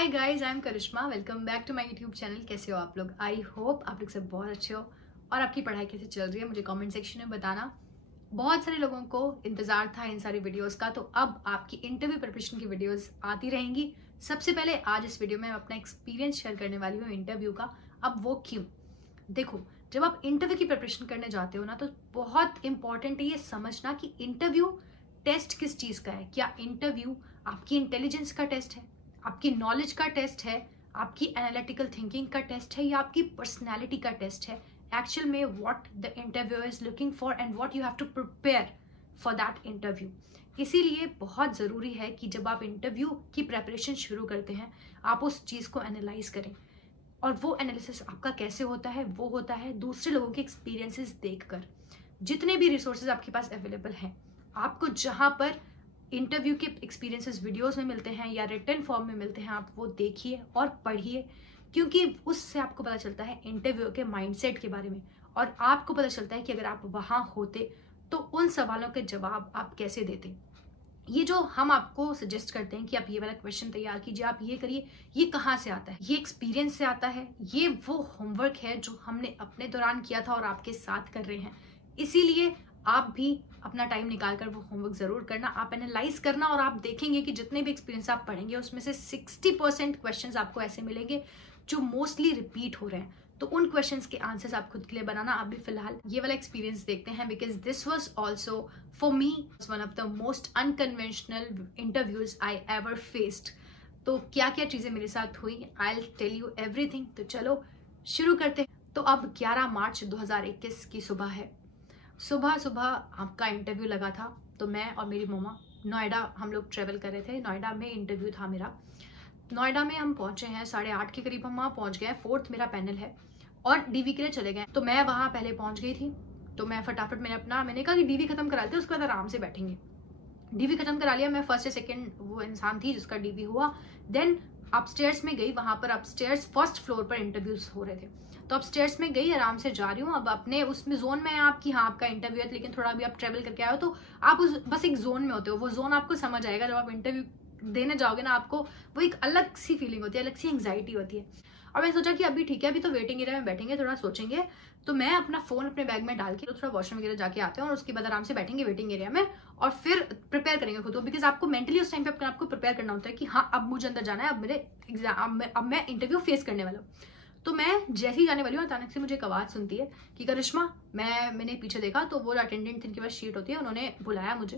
Hi guys, I am Karishma. Welcome back to my YouTube channel. कैसे हो आप लोग? आई होप आप लोग सब बहुत अच्छे हो और आपकी पढ़ाई कैसे चल रही है मुझे कमेंट सेक्शन में बताना। बहुत सारे लोगों को इंतजार था इन सारी वीडियोस का, तो अब आपकी इंटरव्यू प्रिपरेशन की वीडियोस आती रहेंगी। सबसे पहले आज इस वीडियो में अपना एक्सपीरियंस शेयर करने वाली हूँ इंटरव्यू का। अब वो क्यों? देखो, जब आप इंटरव्यू की प्रिपरेशन करने जाते हो ना, तो बहुत इंपॉर्टेंट है ये समझना कि इंटरव्यू टेस्ट किस चीज का है। क्या इंटरव्यू आपकी इंटेलिजेंस का टेस्ट है, आपकी नॉलेज का टेस्ट है, आपकी एनालिटिकल थिंकिंग का टेस्ट है, या आपकी पर्सनैलिटी का टेस्ट है? एक्चुअल में what the interview is looking for and what you have to prepare for that interview. इसीलिए बहुत ज़रूरी है कि जब आप इंटरव्यू की प्रेपरेशन शुरू करते हैं, आप उस चीज़ को एनालाइज करें। और वो एनालिसिस आपका कैसे होता है? वो होता है दूसरे लोगों के एक्सपीरियंसेस देखकर। जितने भी रिसोर्सेज आपके पास अवेलेबल हैं, आपको जहाँ पर इंटरव्यू के एक्सपीरियंसेस वीडियोस में मिलते हैं या रिटन फॉर्म में मिलते हैं, आप वो देखिए और पढ़िए, क्योंकि उससे आपको पता चलता है इंटरव्यू के माइंडसेट के बारे में। और आपको पता चलता है कि अगर आप वहाँ होते तो उन सवालों के जवाब आप कैसे देते। ये जो हम आपको सजेस्ट करते हैं कि आप ये वाला क्वेश्चन तैयार कीजिए, आप ये करिए, ये कहाँ से आता है? ये एक्सपीरियंस से आता है। ये वो होमवर्क है जो हमने अपने दौरान किया था और आपके साथ कर रहे हैं। इसीलिए आप भी अपना टाइम निकाल कर वो होमवर्क जरूर करना, आप एनालाइज करना, और आप देखेंगे कि जितने भी एक्सपीरियंस आप पढ़ेंगे उसमें से 60% क्वेश्चंस आपको ऐसे मिलेंगे जो मोस्टली रिपीट हो रहे हैं। तो उन क्वेश्चंस के आंसर्स आप खुद के लिए बनाना। आप भी फिलहाल ये वाला एक्सपीरियंस देखते हैं, because this was also for me one of the most unconventional interviews I ever faced. तो क्या क्या चीजें मेरे साथ हुई, I will tell you everything. तो चलो शुरू करते हैं। तो अब 11 मार्च 2021 की सुबह है। सुबह सुबह आपका इंटरव्यू लगा था। तो मैं और मेरी मम्मा नोएडा हम लोग ट्रेवल कर रहे थे। नोएडा में इंटरव्यू था मेरा। नोएडा में हम पहुंचे हैं 8:30 के करीब, हम वहाँ पहुंच गए। 4th मेरा पैनल है और डीवी के लिए चले गए। तो मैं वहाँ पहले पहुंच गई थी। तो मैं फटाफट मैंने कहा कि डीवी खत्म करा लेते, उसके बाद आराम से बैठेंगे। डीवी खत्म करा लिया। मैं फर्स्ट या सेकंड वो इंसान थी जिसका डीवी हुआ। देन अपस्टेयर्स में गई। वहां पर अपस्टेयर्स फर्स्ट फ्लोर पर इंटरव्यूज हो रहे थे। तो अपस्टेयर्स में गई, आराम से जा रही हूँ। अब अपने उसमें जोन में आपकी, हाँ आपका इंटरव्यू है, लेकिन थोड़ा भी आप ट्रेवल करके आए हो तो आप उस बस एक जोन में होते हो। वो जोन आपको समझ आएगा जब आप इंटरव्यू देने जाओगे ना, आपको वो एक अलग सी फीलिंग होती है, अलग सी एंग्जाइटी होती है। और मैंने सोचा कि अभी ठीक है, अभी तो वेटिंग एरिया में बैठेंगे, थोड़ा सोचेंगे। तो मैं अपना फोन अपने बैग में डाल के थोड़ा वॉशरूम वगैरह जाके आते हैं और उसके बाद आराम से बैठेंगे वेटिंग एरिया में और फिर प्रिपेयर करेंगे खुद को। बिकॉज आपको मेंटली उस टाइम पे अपने आपको प्रिपेयर करना होता है कि हाँ अब मुझे अंदर जाना है, अब मेरे एग्जाम, अब मैं इंटरव्यू फेस करने वाला हूँ। तो मैं जैसे ही जाने वाली हूँ, अचानक से मुझे एक आवाज सुनती है कि करिश्मा। मैंने पीछे देखा तो वो अटेंडेंट जिनके पास शीट होती है, उन्होंने बुलाया मुझे,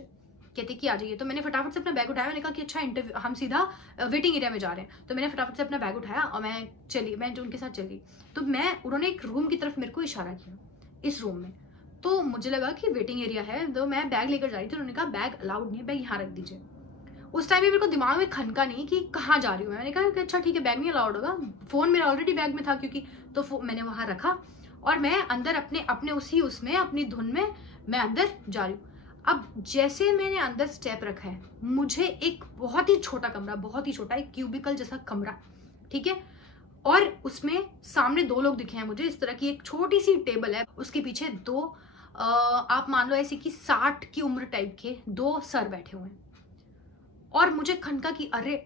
कहते कि आ जाइए। तो मैंने फटाफट से अपना बैग उठाया। मैंने कहा कि अच्छा इंटरव्यू, हम सीधा वेटिंग एरिया में जा रहे हैं। तो मैंने फटाफट से अपना बैग उठाया और मैं जो उनके साथ चली। तो उन्होंने एक रूम की तरफ मेरे को इशारा किया, इस रूम में। तो मुझे लगा कि वेटिंग एरिया है, तो मैं बैग लेकर जा रही थी। उन्होंने कहा बैग अलाउड नहीं है, बैग यहाँ रख दीजिए। उस टाइम में मेरे को दिमाग में खनका नहीं कि कहाँ जा रही हूँ। मैंने कहा कि अच्छा ठीक है, बैग नहीं अलाउड होगा। फोन मेरा ऑलरेडी बैग में था क्योंकि, तो मैंने वहां रखा और मैं अंदर अपने उसमें अपनी धुन में मैं अंदर जा रही हूँ। अब जैसे मैंने अंदर स्टेप रखा है, मुझे एक बहुत ही छोटा कमरा, बहुत ही छोटा, एक क्यूबिकल जैसा कमरा, ठीक है, और उसमें सामने 2 लोग दिखे हैं मुझे। इस तरह की एक छोटी सी टेबल है, उसके पीछे 2 आप मान लो ऐसे कि 60 की उम्र टाइप के 2 सर बैठे हुए हैं। और मुझे खनका कि अरे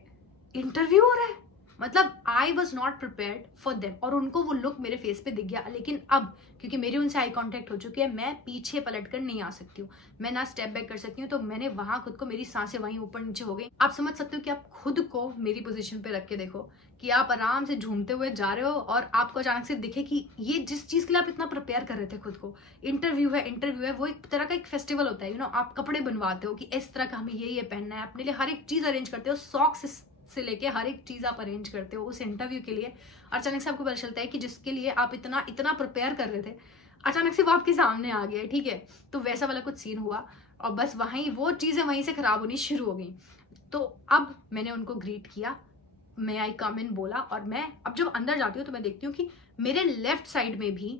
इंटरव्यू हो रहा है, मतलब I was not prepared for them. और उनको वो लुक मेरे फेस पे दिख गया। लेकिन अब क्योंकि मेरी उनसे आई कांटेक्ट हो चुकी है, मैं पीछे पलट कर नहीं आ सकती हूँ, मैं ना स्टेप बैक कर सकती हूँ। तो मैंने वहां खुद को, मेरी सांसें वहीं ऊपर नीचे हो गई। आप समझ सकते हो कि आप खुद को मेरी पोजीशन पे रख के देखो कि आप आराम से झूमते हुए जा रहे हो और आपको अचानक से दिखे कि ये जिस चीज के लिए आप इतना प्रिपेयर कर रहे थे खुद को, इंटरव्यू है, वो एक तरह का एक फेस्टिवल होता है। आप कपड़े बनवाते हो कि इस तरह का हमें ये पहनना है, अपने लिए हर एक चीज अरेंज करते हो, सॉक्स से लेके हर एक चीज आप अरेंज करते हो उस इंटरव्यू के लिए। अचानक से आपको पता चलता है कि जिसके लिए आप इतना इतना प्रिपेयर कर रहे थे, अचानक से वो आपके सामने आ गया, ठीक है। तो वैसा वाला कुछ सीन हुआ और बस वहीं वो चीजें वहीं से खराब होनी शुरू हो गई। तो अब मैंने उनको ग्रीट किया, मैं आई कम इन बोला, और मैं अब जब अंदर जाती हूँ तो मैं देखती हूँ कि मेरे लेफ्ट साइड में भी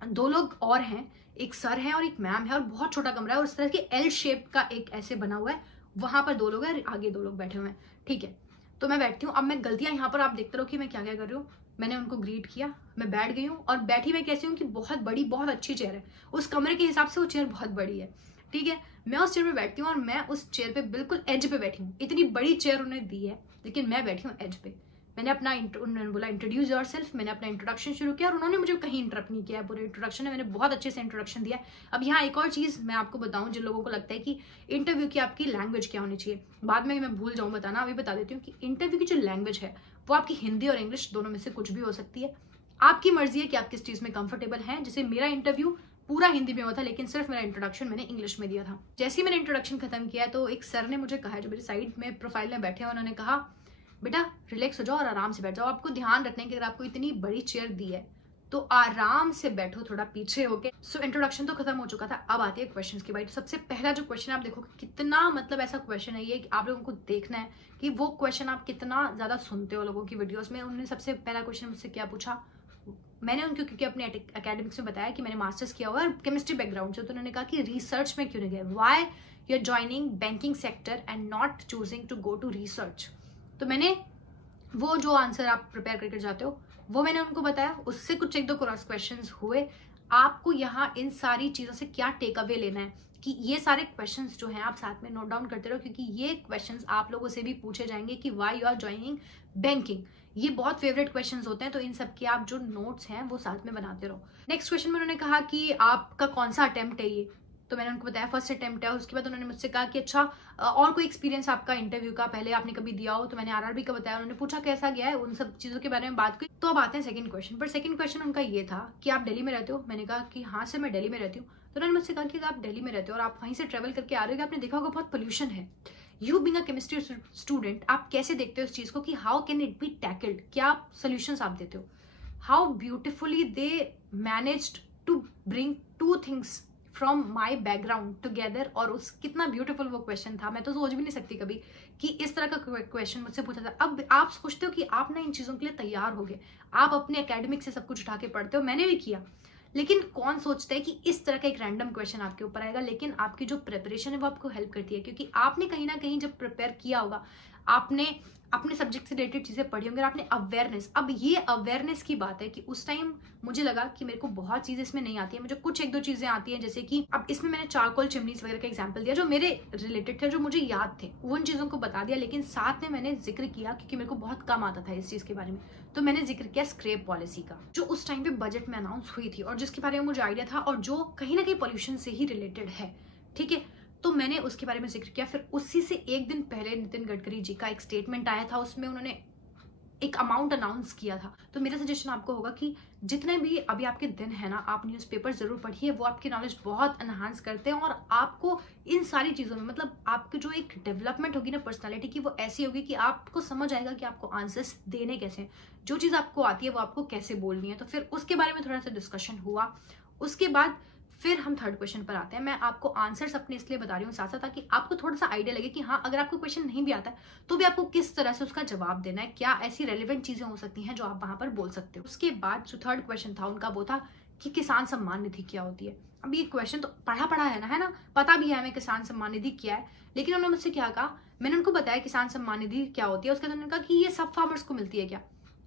2 लोग और हैं, एक सर है और एक मैम है, और बहुत छोटा कमरा है और इस तरह के एल शेप का एक ऐसे बना हुआ है। वहां पर 2 लोग हैं, आगे 2 लोग बैठे हुए हैं, ठीक है। तो मैं बैठती हूँ। अब मैं गलतियां यहाँ पर आप देखते रहो कि मैं क्या क्या कर रही हूँ। मैंने उनको ग्रीट किया, मैं बैठ गई हूँ, और बैठी मैं कैसी हूँ कि बहुत बड़ी, बहुत अच्छी चेयर है, उस कमरे के हिसाब से वो चेयर बहुत बड़ी है, ठीक है। मैं उस चेयर पे बैठती हूँ और मैं उस चेयर पे बिल्कुल एज पे बैठी हूँ। इतनी बड़ी चेयर उन्हें दी है लेकिन मैं बैठी हूँ एज पे। मैंने अपना उन्होंने बोला इंट्रोड्यूस योरसेल्फ, मैंने अपना इंट्रोडक्शन शुरू किया और उन्होंने मुझे कहीं इंटरप्ट नहीं किया। पूरे इंट्रोडक्शन में मैंने बहुत अच्छे से इंट्रोडक्शन दिया। अब यहाँ एक और चीज़ मैं आपको बताऊँ, जिन लोगों को लगता है कि इंटरव्यू की आपकी लैंग्वेज क्या होनी चाहिए, बाद में मैं भूल जाऊँ बताना, अभी बता देती हूँ कि इंटरव्यू की जो लैंग्वेज है वो आपकी हिंदी और इंग्लिश दोनों में से कुछ भी हो सकती है। आपकी मर्जी है कि आप किस चीज़ में कंफर्टेबल हैं। जैसे मेरा इंटरव्यू पूरा हिंदी में हुआ था, लेकिन सिर्फ मेरा इंट्रोडक्शन मैंने इंग्लिश में दिया था। जैसे ही मैंने इंट्रोडक्शन खत्म किया तो एक सर ने मुझे कहा, जो मेरी साइड में प्रोफाइल में बैठे हैं, उन्होंने कहा बेटा रिलैक्स हो जाओ और आराम से बैठ जाओ। आपको ध्यान रखना है कि अगर आपको इतनी बड़ी चेयर दी है तो आराम से बैठो, थोड़ा पीछे होके। सो इंट्रोडक्शन तो खत्म हो चुका था, अब आती है क्वेश्चंस की बारी। तो सबसे पहला जो क्वेश्चन आप देखो कितना मतलब ऐसा क्वेश्चन है ये कि आप लोगों को देखना है कि वो क्वेश्चन आप कितना ज्यादा सुनते हो लोगों की वीडियोस में। उन्होंने सबसे पहला क्वेश्चन मुझसे क्या पूछा, मैंने उनको क्योंकि अपने एकेडमिक्स में बताया कि मैंने मास्टर्स किया हुआ है केमिस्ट्री बैकग्राउंड से, तो उन्होंने कहा कि रिसर्च में क्यों नहीं गए, why you are joining banking sector and not choosing to go to research. तो मैंने वो जो आंसर आप प्रिपेयर करके जाते हो वो मैंने उनको बताया। उससे कुछ एक दो क्रॉस क्वेश्चंस हुए। आपको यहाँ इन सारी चीज़ों से क्या टेक अवे लेना है कि ये सारे क्वेश्चंस जो हैं आप साथ में नोट डाउन करते रहो, क्योंकि ये क्वेश्चंस आप लोगों से भी पूछे जाएंगे कि why you are joining banking. ये बहुत फेवरेट क्वेश्चंस होते हैं, तो इन सब के आप जो नोट्स हैं वो साथ में बनाते रहो। नेक्स्ट क्वेश्चन में उन्होंने कहा कि आपका कौन सा अटेम्प्ट है ये, तो मैंने उनको बताया फर्स्ट अटेम्प्ट है। उसके बाद उन्होंने मुझसे कहा कि अच्छा और कोई एक्सपीरियंस आपका इंटरव्यू का पहले आपने कभी दिया हो, तो मैंने आरआरबी का बताया। उन्होंने पूछा कैसा गया है, उन सब चीज़ों के बारे में बात की। तो अब आते हैं सेकंड क्वेश्चन पर। सेकंड क्वेश्चन उनका ये था कि आप दिल्ली में रहते हो। मैंने कहा कि हाँ सर मैं दिल्ली में रहती हूँ। तो उन्होंने मुझसे कहा कि आप दिल्ली में रहते हो और आप वहीं से ट्रेवल करके आ रहे हो, आपने देखा होगा बहुत पोल्यूशन है। You being a chemistry student, आप कैसे देखते हो इस चीज़ को कि how can it be tackled, क्या सोल्यूशंस आप देते हो। How beautifully they managed to bring two things from my background together. और उस कितना ब्यूटीफुल वो क्वेश्चन था, मैं तो सोच भी नहीं सकती कभी कि इस तरह का क्वेश्चन मुझसे पूछा था। अब आप सोचते हो कि आप ना इन चीज़ों के लिए तैयार हो गए, आप अपने एकेडमिक से सब कुछ उठा के पढ़ते हो, मैंने भी किया, लेकिन कौन सोचता है कि इस तरह का एक रैंडम क्वेश्चन आपके ऊपर आएगा। लेकिन आपकी जो प्रिपरेशन है वो आपको हेल्प करती है, क्योंकि आपने कहीं ना कहीं जब प्रिपेयर किया होगा, आपने अपने सब्जेक्ट से रिलेटेड चीज़ें पढ़ी होंगी और आपने अवेयरनेस, अब ये अवेयरनेस की बात है कि उस टाइम मुझे लगा कि मेरे को बहुत चीज़ें इसमें नहीं आती है, मुझे कुछ एक दो चीज़ें आती हैं। जैसे कि अब इसमें मैंने चारकोल चिमनीज वगैरह का एग्जांपल दिया जो मेरे रिलेटेड थे, जो मुझे याद थे, उन चीज़ों को बता दिया। लेकिन साथ में मैंने जिक्र किया, क्योंकि मेरे को बहुत कम आता था इस चीज़ के बारे में, तो मैंने जिक्र किया स्क्रैप पॉलिसी का, जो उस टाइम पे बजट में अनाउंस हुई थी और जिसके बारे में मुझे आइडिया था और जो कहीं ना कहीं पॉल्यूशन से ही रिलेटेड है। ठीक है, तो मैंने उसके बारे में जिक्र किया। फिर उसी से एक दिन पहले नितिन गडकरी जी का एक स्टेटमेंट आया था, उसमें उन्होंने एक अमाउंट अनाउंस किया था। तो मेरा सजेशन आपको होगा कि जितने भी अभी आपके दिन है ना, आप न्यूज़पेपर जरूर पढ़िए, वो आपकी नॉलेज बहुत एनहांस करते हैं और आपको इन सारी चीज़ों में मतलब आपकी जो एक डेवलपमेंट होगी ना पर्सनालिटी की, वो ऐसी होगी कि आपको समझ आएगा कि आपको आंसर्स देने कैसे हैं, जो चीज़ आपको आती है वो आपको कैसे बोलनी है। तो फिर उसके बारे में थोड़ा सा डिस्कशन हुआ। उसके बाद फिर हम थर्ड क्वेश्चन पर आते हैं। मैं आपको आंसर्स अपने इसलिए बता रही हूँ साथ साथ, ताकि आपको थोड़ा सा आइडिया लगे कि हाँ अगर आपको क्वेश्चन नहीं भी आता है तो भी आपको किस तरह से उसका जवाब देना है, क्या ऐसी रेलिवेंट चीजें हो सकती हैं जो आप वहां पर बोल सकते हो। उसके बाद जो थर्ड क्वेश्चन था उनका वो था कि किसान सम्मान निधि क्या होती है। अब ये क्वेश्चन तो पढ़ा पढ़ा है ना, पता भी है हमें किसान सम्मान निधि क्या है, लेकिन उन्होंने मुझसे क्या कहा, मैंने उनको बताया किसान सम्मान निधि क्या होती है। उसके बाद उन्होंने कहा कि ये सब फार्मर्स को मिलती है क्या।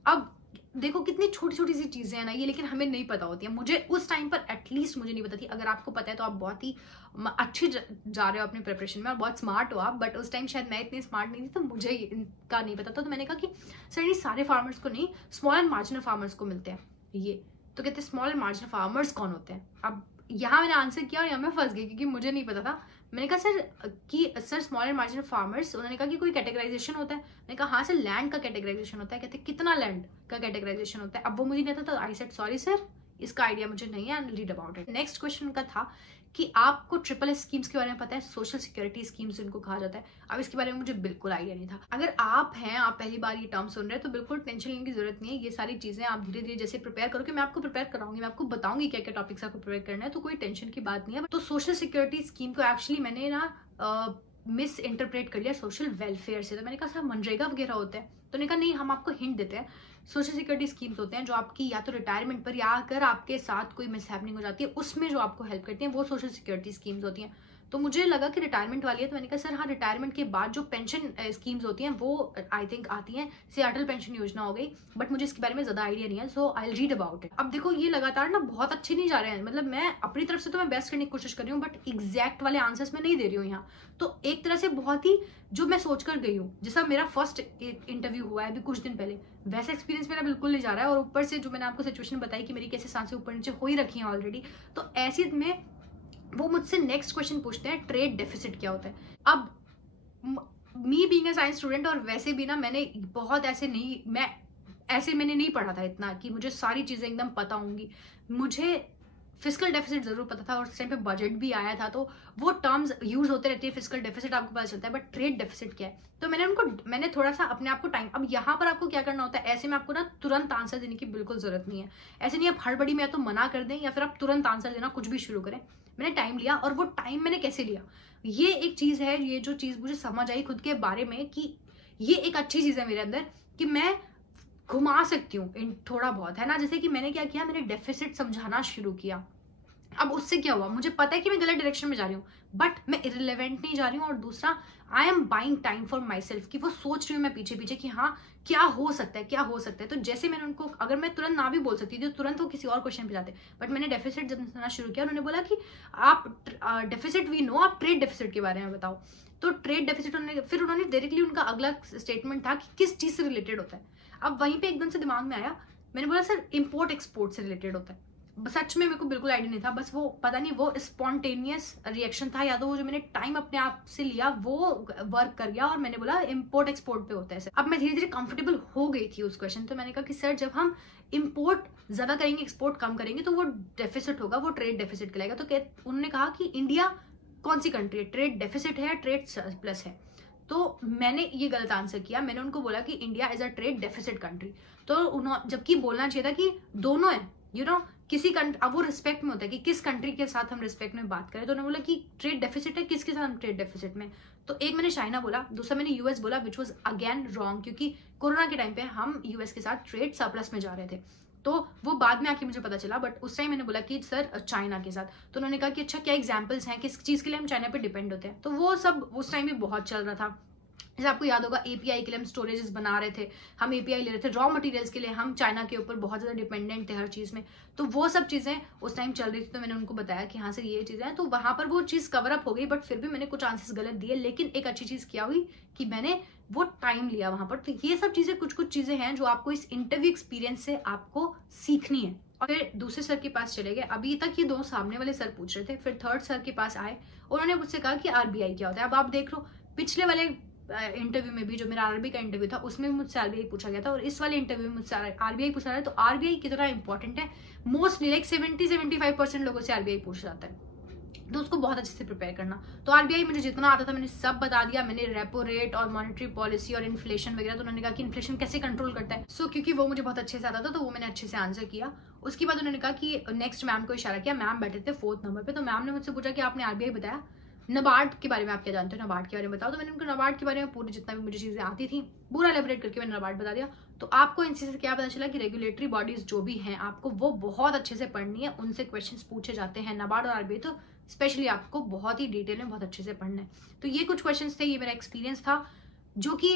अब देखो कितनी छोटी छोटी सी चीजें हैं ना ये, लेकिन हमें नहीं पता होती है। मुझे उस टाइम पर एटलीस्ट मुझे नहीं पता थी। अगर आपको पता है तो आप बहुत ही अच्छे जा रहे हो अपने प्रिपरेशन में और बहुत स्मार्ट हो आप, बट उस टाइम शायद मैं इतनी स्मार्ट नहीं थी, तो मुझे इनका नहीं पता था। तो मैंने कहा कि सर ये सारे फार्मर्स को नहीं, स्मॉल एंड मार्जिनल फार्मर्स को मिलते हैं ये। तो कहते स्मॉल एंड मार्जिनल फार्मर्स कौन होते हैं। अब यहाँ मैंने आंसर किया और यहाँ मैं फंस गई क्योंकि मुझे नहीं पता था। मैंने कहा sir small and marginal farmers, उन्होंने कहा कि कोई कैटेगराइजेशन होता है। मैंने कहा हाँ सर लैंड का कैटेगराइजेशन होता है। कहते कितना लैंड का कैटेगराइजेशन होता है। अब वो मुझे नहीं पता, तो आई सेड सॉरी सर इसका आइडिया मुझे नहीं है, and read about it. Next question का था कि आपको ट्रिपल स्कीम्स के बारे में पता है, सोशल सिक्योरिटी स्कीम्स इनको कहा जाता है। अब इसके बारे में मुझे बिल्कुल आइडिया नहीं था। अगर आप पहली बार ये टर्म सुन रहे हैं तो बिल्कुल टेंशन लेने की जरूरत नहीं है। ये सारी चीजें आप धीरे धीरे जैसे प्रिपेयर करोगे, मैं आपको प्रिपेयर कराऊंगी, मैं आपको बताऊंगी क्या क्या टॉपिक्स आपको प्रिपेयर करना है, तो कोई टेंशन की बात नहीं है। तो सोशल सिक्योरिटी स्कीम को एक्चुअली मैंने ना मिस इंटरप्रेट कर लिया सोशल वेलफेयर से। तो मैंने कहा सर मनरेगा वगैरह होता है, तो मैंने कहा नहीं हम आपको हिंट देते हैं। सोशल सिक्योरिटी स्कीम्स होते हैं जो आपकी या तो रिटायरमेंट पर या अगर आपके साथ कोई मिसहैपनिंग हो जाती है उसमें जो आपको हेल्प करती हैं, वो सोशल सिक्योरिटी स्कीम्स होती हैं। तो मुझे लगा कि रिटायरमेंट वाली है, तो मैंने कहा सर हाँ रिटायरमेंट के बाद जो पेंशन स्कीम्स होती हैं वो आई थिंक आती हैं, जैसे अटल पेंशन योजना हो गई, बट मुझे इसके बारे में ज्यादा आइडिया नहीं है, so I will read about it. अब देखो ये लगातार ना बहुत अच्छे नहीं जा रहे हैं, मतलब मैं अपनी तरफ से तो मैं बेस्ट करने की कोशिश कर रही हूँ, बट एग्जैक्ट वाले आंसर्स मैं नहीं दे रही हूँ यहाँ। तो एक तरह से बहुत ही जो मैं सोच कर गई हूँ, जैसा मेरा फर्स्ट इंटरव्यू हुआ है अभी कुछ दिन पहले, वैसा एक्सपीरियंस मेरा बिल्कुल नहीं जा रहा है। और ऊपर से जो मैंने आपको सिचुएशन बताई कि मेरी कैसे सांसें ऊपर नीचे हो ही रखी हैं ऑलरेडी, तो ऐसे में वो मुझसे नेक्स्ट क्वेश्चन पूछते हैं ट्रेड डेफिसिट क्या होता है। अब me being a science student, और वैसे भी ना मैंने बहुत मैंने नहीं पढ़ा था इतना कि मुझे सारी चीजें एकदम पता होंगी। मुझे फिस्कल डेफिसिट जरूर पता था और उस टाइम पे बजट भी आया था, तो वो टर्म्स यूज होते रहते हैं। फिस्कल डेफिसिट आपको पता चलता है, बट ट्रेड डेफिसिट क्या है, तो मैंने थोड़ा सा अपने आप को टाइम, अब यहाँ पर आपको क्या करना होता है, ऐसे में आपको ना तुरंत आंसर देने की बिल्कुल जरूरत नहीं है। ऐसे नहीं आप हड़बड़ी में या तो मना कर दें या फिर आप तुरंत आंसर देना कुछ भी शुरू करें। मैंने टाइम लिया, और वो टाइम मैंने कैसे लिया, ये एक चीज है, ये जो चीज मुझे समझ आई खुद के बारे में कि ये एक अच्छी चीज है मेरे अंदर कि मैं घुमा सकती हूँ इन थोड़ा बहुत, है ना। जैसे कि मैंने क्या किया, मैंने डेफिसिट समझाना शुरू किया। अब उससे क्या हुआ, मुझे पता है कि मैं गलत डायरेक्शन में जा रही हूँ, बट मैं इररिलेवेंट नहीं जा रही हूँ। और दूसरा, I am buying time for my self, कि वो सोच रही हूँ मैं पीछे पीछे कि हाँ क्या हो सकता है, क्या हो सकता है। तो जैसे मैंने उनको, अगर मैं तुरंत ना भी बोल सकती थी तो तुरंत वो किसी और क्वेश्चन पे जाते, बट मैंने डेफिसिट जब सुनना शुरू किया, उन्होंने बोला कि आप डेफिसिट वी नो, आप ट्रेड डेफिसिट के बारे में बताओ। तो ट्रेड डेफिसिट फिर उन्होंने डायरेक्टली, उनका अगला स्टेटमेंट था कि किस चीज से रिलेटेड होता है। अब वहीं पे एकदम से दिमाग में आया, मैंने बोला सर इम्पोर्ट एक्सपोर्ट से रिलेटेड होता है। सच में मेरे को बिल्कुल आइडिया नहीं था, बस वो पता नहीं वो स्पॉन्टेनियस रिएक्शन था, या तो वो जो मैंने टाइम अपने आप से लिया वो वर्क कर गया, और मैंने बोला इम्पोर्ट एक्सपोर्ट पे होता है। अब मैं धीरे धीरे कंफर्टेबल हो गई थी उस क्वेश्चन, तो मैंने कहा कि सर जब हम इम्पोर्ट ज्यादा करेंगे एक्सपोर्ट कम करेंगे तो वो डेफिसिट होगा, वो ट्रेड डेफिसिट कहलाएगा। तो उन्होंने कहा कि इंडिया कौन सी कंट्री है, ट्रेड डेफिसिट है या ट्रेड सरप्लस है। तो मैंने ये गलत आंसर किया, मैंने उनको बोला कि India is a trade deficit country. तो जबकि बोलना चाहिए था कि दोनों है, यू नो किसी कंट्री, अब वो रिस्पेक्ट में होता है कि किस कंट्री के साथ हम रिस्पेक्ट में बात करें। तो उन्होंने बोला कि ट्रेड डेफिसिट है, किसके साथ हम ट्रेड डेफिसिट में। तो एक मैंने चाइना बोला, दूसरा मैंने यूएस बोला, विच वाज अगेन रॉन्ग, क्योंकि कोरोना के टाइम पे हम यूएस के साथ ट्रेड सरप्लस में जा रहे थे। तो वो बाद में आके मुझे पता चला, बट उस टाइम मैंने बोला कि सर चाइना के साथ। तो उन्होंने कहा कि अच्छा क्या एग्जाम्पल्स हैं, किस चीज के लिए हम चाइना पे डिपेंड होते हैं। तो वो सब उस टाइम भी बहुत चल रहा था। जैसे आपको याद होगा एपीआई के लिए हम स्टोरेजेस बना रहे थे, हम एपीआई ले रहे थे, रॉ मटेरियल्स के लिए हम चाइना के ऊपर बहुत ज्यादा डिपेंडेंट थे हर चीज में। तो वो सब चीजें उस टाइम चल रही थी, तो मैंने उनको बताया कि हाँ सर ये चीजें हैं। तो वहां पर वो चीज कवर अप हो गई, बट फिर भी मैंने कुछ आंसर्स गलत दिए। लेकिन एक अच्छी चीज क्या हुई कि मैंने वो टाइम लिया वहां पर। तो ये सब चीजें कुछ चीजें हैं जो आपको इस इंटरव्यू एक्सपीरियंस से आपको सीखनी है। और फिर दूसरे सर के पास चले गए। अभी तक ये दो सामने वाले सर पूछ रहे थे, फिर थर्ड सर के पास आए, उन्होंने मुझसे कहा कि आरबीआई क्या होता है। अब आप देख लो, पिछले वाले इंटरव्यू में भी जो मेरा आरबीआई का इंटरव्यू था उसमें मुझसे आरबीआई पूछा गया था, और इस वाले इंटरव्यू में मुझसे आरबीआई पूछा रहा है। तो आरबीआई कितना इंपॉर्टेंट है, मोस्टली लाइक 70-75% लोगों से आरबीआई पूछ जाता है, तो उसको बहुत अच्छे से प्रिपेयर करना। तो आरबीआई मुझे जितना आता था मैंने सब बता दिया। मैंने रेपो रेट और मॉनेटरी पॉलिसी और इन्फ्लेशन वगैरह, तो उन्होंने कहा कि इन्फ्लेशन कैसे कंट्रोल करता है। क्योंकि वो मुझे बहुत अच्छे से आता था, तो वो मैंने अच्छे से आंसर किया। उसके बाद उन्होंने कहा कि नेक्स्ट मैम को इशारा किया, मैम बैठे थे 4th नंबर पे। तो मैम ने मुझसे पूछा कि आपने आरबीआई बताया, नबार्ड के बारे में आप क्या जानते हो, नबार्ड के बारे में बताओ। तो मैंने उनको नबार्ड के बारे में पूरी जितना भी मुझे चीजें आती थी पूरा एलेबोरेट करके मैंने नबार्ड बता दिया। तो आपको इन चीज़ से क्या पता चला कि रेगुलेटरी बॉडीज जो भी हैं आपको वो बहुत अच्छे से पढ़नी है, उनसे क्वेश्चंस पूछे जाते हैं। नबार्ड और आरबीआई तो स्पेशली आपको बहुत ही डिटेल में बहुत अच्छे से पढ़ना है। तो ये कुछ क्वेश्चंस थे, ये मेरा एक्सपीरियंस था, जो कि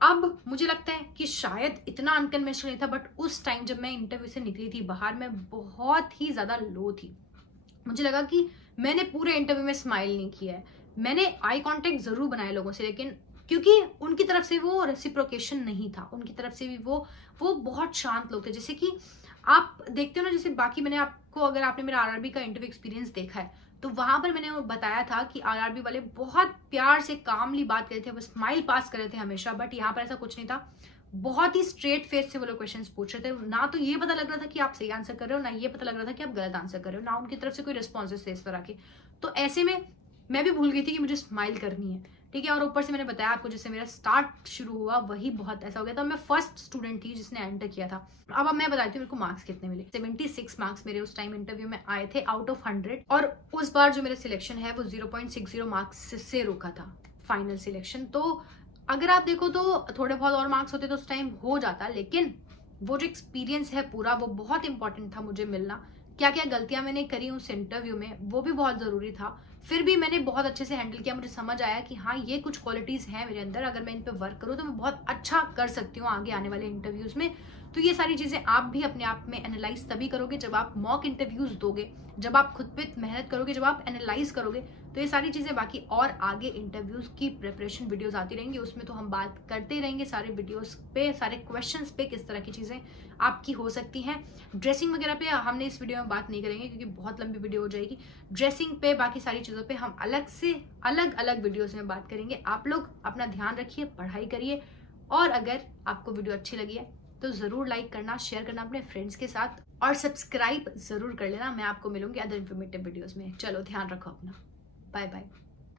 अब मुझे लगता है कि शायद इतना अनकन्वेंशनल नहीं था, बट उस टाइम जब मैं इंटरव्यू से निकली थी बाहर, मैं बहुत ही ज्यादा लो थी। मुझे लगा कि मैंने पूरे इंटरव्यू में स्माइल नहीं किया है, मैंने आई कांटेक्ट जरूर बनाया लोगों से, लेकिन क्योंकि उनकी तरफ से वो रेसिप्रोकेशन नहीं था, उनकी तरफ से भी वो बहुत शांत लोग थे। जैसे कि आप देखते हो ना, जैसे बाकी मैंने आपको, अगर आपने मेरा आरआरबी का इंटरव्यू एक्सपीरियंस देखा है तो वहां पर मैंने बताया था कि आरआरबी वाले बहुत प्यार से कामली बात करते थे, वो स्माइल पास कर रहे थे हमेशा, बट यहाँ पर ऐसा कुछ नहीं था। बहुत ही स्ट्रेट फेस से वो लोग क्वेश्चंस पूछ रहे थे। ना तो ये पता लग रहा था कि आप सही आंसर कर रहे हो, ना ये पता लग रहा था कि आप गलत आंसर कर रहे हो, ना उनकी तरफ से कोई रिस्पॉन्सेस थे इस तरह के। तो ऐसे में मैं भी भूल गई थी कि मुझे स्माइल करनी है, ठीक है। और ऊपर से मैंने बताया आपको, जैसे मेरा स्टार्ट शुरू हुआ वही बहुत ऐसा हो गया था। मैं फर्स्ट स्टूडेंट थी जिसने एंटर किया था। अब मैं बताती हूँ मेरे को मार्क्स कितने मिले। 76 मार्क्स मेरे उस टाइम इंटरव्यू में आए थे आउट ऑफ 100, और उस बार जो मेरा सिलेक्शन है वो 0.60 मार्क्स से रुका था फाइनल सिलेक्शन। तो अगर आप देखो तो थोड़े बहुत और मार्क्स होते तो उस टाइम हो जाता, लेकिन वो जो एक्सपीरियंस है पूरा वो बहुत इंपॉर्टेंट था मुझे मिलना, क्या क्या गलतियां मैंने करी उस इंटरव्यू में, वो भी बहुत ज़रूरी था। फिर भी मैंने बहुत अच्छे से हैंडल किया। मुझे समझ आया कि हाँ, ये कुछ क्वालिटीज़ हैं मेरे अंदर, अगर मैं इन पे वर्क करूँ तो मैं बहुत अच्छा कर सकती हूँ आगे आने वाले इंटरव्यूज़ में। तो ये सारी चीज़ें आप भी अपने आप में एनालाइज तभी करोगे जब आप मॉक इंटरव्यूज़ दोगे, जब आप खुद पे मेहनत करोगे, जब आप एनालाइज करोगे। तो ये सारी चीज़ें बाकी और आगे इंटरव्यूज़ की प्रिपरेशन वीडियोस आती रहेंगी, उसमें तो हम बात करते रहेंगे सारे वीडियोस पे, सारे क्वेश्चंस पे, किस तरह की चीज़ें आपकी हो सकती हैं। ड्रेसिंग वगैरह पे हमने इस वीडियो में बात नहीं करेंगे क्योंकि बहुत लंबी वीडियो हो जाएगी। ड्रेसिंग पे, बाकी सारी चीज़ों पे हम अलग से अलग अलग वीडियोस में बात करेंगे। आप लोग अपना ध्यान रखिए, पढ़ाई करिए, और अगर आपको वीडियो अच्छी लगी है तो ज़रूर लाइक करना, शेयर करना अपने फ्रेंड्स के साथ, और सब्सक्राइब ज़रूर कर लेना। मैं आपको मिलूंगी अदर इन्फॉर्मेटिव वीडियोज़ में। चलो, ध्यान रखो अपना। Bye bye.